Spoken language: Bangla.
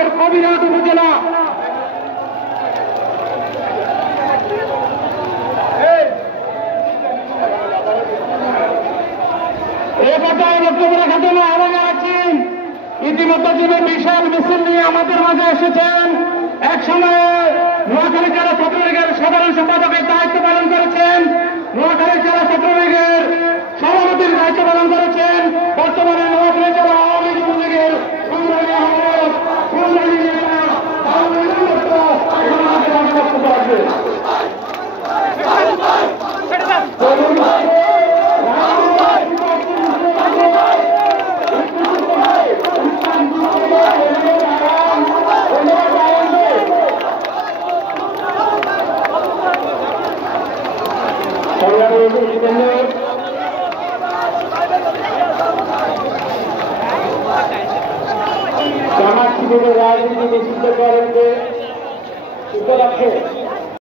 আমাদের কবিরহাট উপজেলা এ পর্যায়ে বক্তব্য রাখার জন্য আহ্বান জানাচ্ছি ইতিমধ্যে যিনি বিশাল মিছিল নিয়ে আমাদের মাঝে এসেছেন, এক সময়ে নোয়াখালী জেলা ছাত্রলীগের সাধারণ সম্পাদকের দায়িত্ব পালন করেছেন, নোয়াখালী জেলা ছাত্রলীগের সভাপতির দায়িত্ব পালন করেছেন, বর্তমানে নোয়াখালী জেলা আওয়ামী লীগের সংগ্রামী আহ্বায়ক সংগ্রামী নেতা বক্তব্য রাখবেন। জামাত শিবিরের রাজনীতি নিষিদ্ধ করেন উপলক্ষে